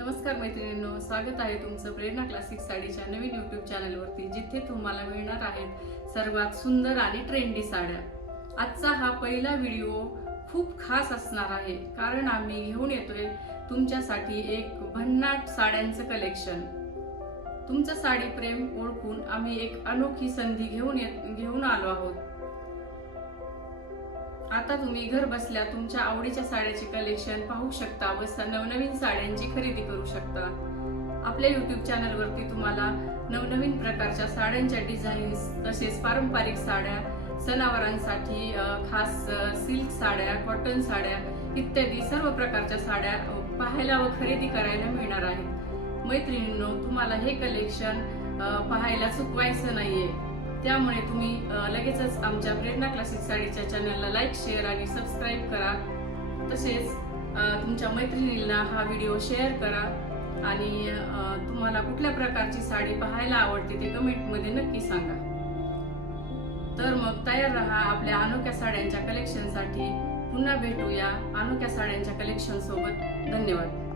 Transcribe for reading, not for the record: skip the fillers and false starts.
नमस्कार मैत्रिणींनो, स्वागत आहे तुमचं प्रेरणा क्लासिक साडीच्या नवीन यूट्यूब चॅनलवरती, जिथे तुम्हाला मिळणार आहेत सर्वात सुंदर आणि ट्रेंडी साड्या। आजचा हा पहिला व्हिडिओ खूप खास असणार आहे, कारण आम्ही घेऊन येतोय तुमच्यासाठी एक भन्नाट साड्यांचं कलेक्शन। तुमचं साडी प्रेम ओळखून आम्ही एक अनोखी संधी घेऊन आलो आहोत। आता तुम्ही घर बसल्या तुमच्या आवडीच्या साड्याचे कलेक्शन पाहू शकता व नवनवीन साड्यांची खरेदी करू शकता। आपल्या यूट्यूब चॅनलवरती तुम्हाला नवनवीन प्रकारच्या साड्यांच्या डिझाईन्स, तसेच पारंपरिक साड्या, सणावारांसाठी खास सिल्क साड्या, कॉटन साड्या इत्यादी सर्व प्रकारच्या साड्या पाहायला व खरेदी करायला मिळणार आहेत। मैत्रिणींनो, तुम्हाला हे कलेक्शन पाहायला चुकवायचं नाहीये, त्यामुळे तुम्ही लगेचच आमच्या प्रेरणा क्लासिक साडीच्या चॅनलला लाईक, शेअर आणि सबस्क्राईब करा। तसेच तुमच्या मैत्रिणींना हा व्हिडिओ शेअर करा आणि तुम्हाला कुठल्या प्रकारची साडी पाहायला आवडते ते कमेंटमध्ये नक्की सांगा। तर मग तयार राहा आपल्या अनोख्या साड्यांच्या कलेक्शनसाठी। पुन्हा भेटूया अनोख्या साड्यांच्या कलेक्शन सोबत। धन्यवाद।